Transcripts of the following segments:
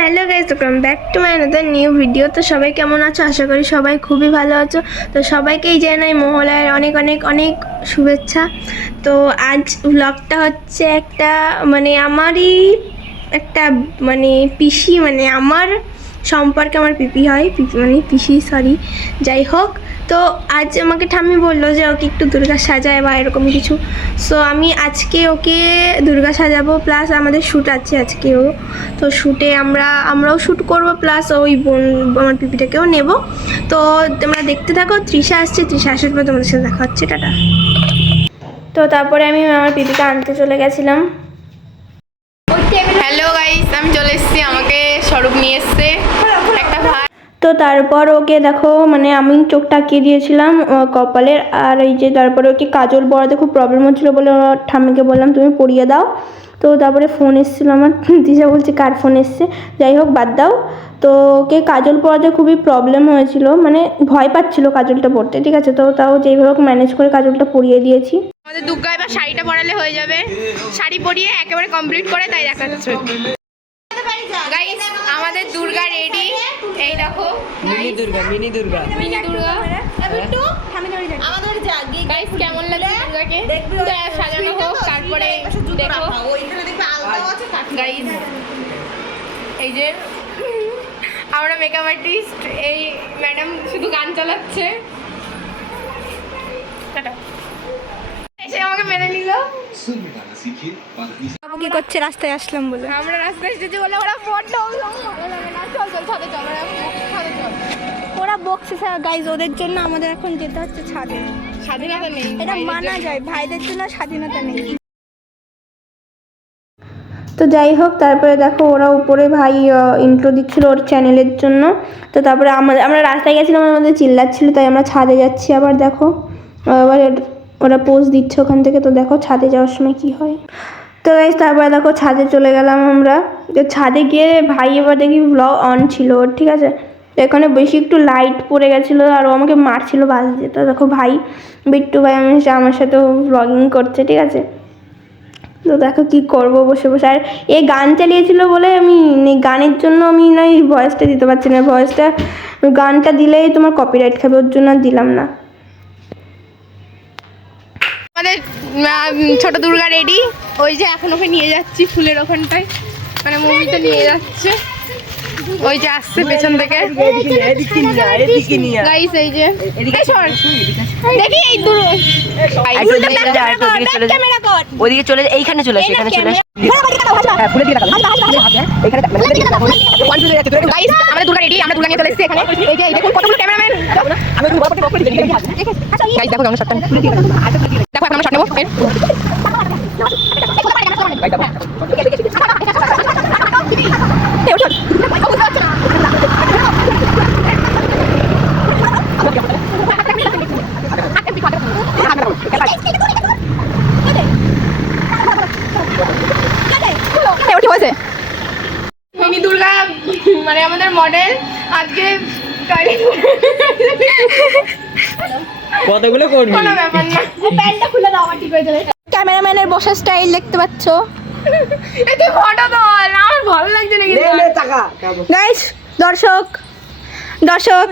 Hello guys welcome back to my another new video তো সবাই কেমন আছো? আশা করি সবাই খুবই ভালো আছো। তো সবাইকেই জানাই মহলায় অনেক অনেক অনেক শুভেচ্ছা। তো আজ ব্লগটা হচ্ছে একটা মানে আমারই একটা মানে পিসি মানে আমার সম্পর্কে আমার পিপি হয়, পিপি মানে পিসি সরি যাই হোক। তো আজ আমাকে ঠাম্মি বলল যে ওকে একটু দুর্গা সাজায় বা এরকম কিছু। সো আমি আজকে ওকে দুর্গা সাজাবো প্লাস আমাদের শ্যুট আছে আজকেও। তো শ্যুটে আমরা, আমরাও শ্যুট করব প্লাস ওই বোন, আমার পিপিটাকেও নেব। তো তোমরা দেখতে থাকো, তৃষা আসছে, তৃষা আসার পর তোমাদের সাথে দেখা হচ্ছে, টাটা। তো তারপরে আমি আমার পিপিকে আনতে চলে গেছিলাম। তো তারপর ওকে দেখো মানে আমি চোখ টাকিয়ে দিয়েছিলাম কপালের, আর এই যে তারপরে ওকে কাজল পরাতে খুব প্রবলেম হচ্ছিল বলে ঠাম্মিকে বললাম, তুমি পরিয়ে দাও। তো তারপরে ফোন এসেছিল আমার, দিশা বলছে, কার ফোন এসছে? যাই হোক, বাদ দাও। তো ওকে কাজল পরাতে খুবই প্রবলেম হয়েছিল মানে ভয় পাচ্ছিল কাজলটা পরতে ঠিক আছে? তো তাও যেইভাবে ম্যানেজ করে কাজলটা পরিয়ে দিয়েছি। আমাদের দুর্গা এবার শাড়িটা পরালে হয়ে যাবে। শাড়ি পরিয়ে একেবারে কমপ্লিট করে তাই দেখাচ্ছে। আমাদের দুর্গা রেডি এই দেখো mini Durga mini Durga. Mini Durga. Guys কেমন লাগে দুর্গাকে? তো সাজানো হোক তারপরে দেখো। গাইস এই যে আমরা মেকআপ আর্টিস্ট এই ম্যাডাম শুধু গান চালাচ্ছে। টাটা। মেনে নিল। কি করছে? রাস্তায় আসলাম বলে। আমরা রাস্তায় এসেছি বলে ওরা ফটো চল চল ছাদে চল ওরা বকছে গাইজ ওদের জন্য আমাদের এখন যেতে হচ্ছে ছাদে। স্বাধীনতা নেই এটা মানা যায় ভাইদের জন্য স্বাধীনতা নেই। তো যাই হোক তারপরে দেখো ওরা উপরে ভাই ইন্ট্রো দিচ্ছিল ওর চ্যানেলের জন্য। তো তারপরে আমাদের আমরা রাস্তায় গেছিলাম আমাদের চিল্লাচ্ছিল তাই আমরা ছাদে যাচ্ছি আবার দেখো। আবার ওরা পোজ দিচ্ছে ওখান থেকে, তো দেখো ছাদে যাওয়ার সময় কি হয়। তো গাইজ তারপরে দেখো ছাদে চলে গেলাম আমরা। তো ছাদে গিয়ে ভাই এবার দেখি ব্লগ অন ছিল ওর, ঠিক আছে? এখানে বেশি একটু লাইট পড়ে গেছিল আর ও আমাকে মারছিল বাস দিয়ে। তো দেখো ভাই, বিট্টু ভাই আমি আমার সাথেও ব্লগিং করছে, ঠিক আছে? তো দেখো কি করব, বসে বসে। আর এ গান চালিয়েছিল বলে আমি গানের জন্য আমি না ভয়েসটা দিতে পারছি না। ভয়েসটা গানটা দিলেই তোমার কপিরাইট খাবে, ওর জন্য দিলাম না। আমাদের ছোট দুর্গা রেডি ওই যে এখন ওকে নিয়ে যাচ্ছি ফুলের ওখানটায় মানে মুভিতে নিয়ে যাচ্ছে ওই যে আসছে পেছন থেকে গাইস এই যে। দেখি এই দূর ওদিকে চলে এইখানে চলে আসে এখানে চলে আসে হ্যাঁ মানে হয়ে দুর্গা রেডি আমরা দুর্গা নিয়ে চলে এসেছি এখানে এই যে দেখুন কতগুলো ক্যামেরাম্যান দেখো শটটা এখন আমরা শট নেব। মিনি দুর্গা মানে আমাদের মডেল আজকে গাড়ি কতগুলো করবি? কোনো ব্যাপার না। প্যান্টটা খুলে দাও আমার ঠিক হয়ে যাবে। ক্যামেরাম্যানের বসার স্টাইল দেখতে পাচ্ছ? এতে ফটো তোল আমার ভালো লাগছে না কিন্তু। নে, নে, টাকা। গাইস দর্শক দর্শক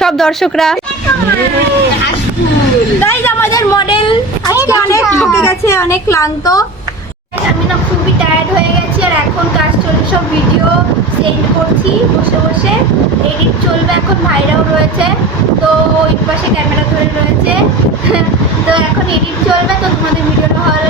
সব দর্শকরা। গাইস আমাদের মডেল আজকে অনেক ঠকে গেছে অনেক ক্লান্ত। আমি না খুবই টায়ার্ড হয়ে গেছি আর এখন কাজ চলছে সব ভিডিও সেন্ড করছি বসে বসে। এডিট চলবে এখন ভাইরাও রয়েছে, তো ওই পাশে ক্যামেরা ধরে রয়েছে। তো এখন এডিট চলবে, তো তোমাদের ভিডিওটা ভালো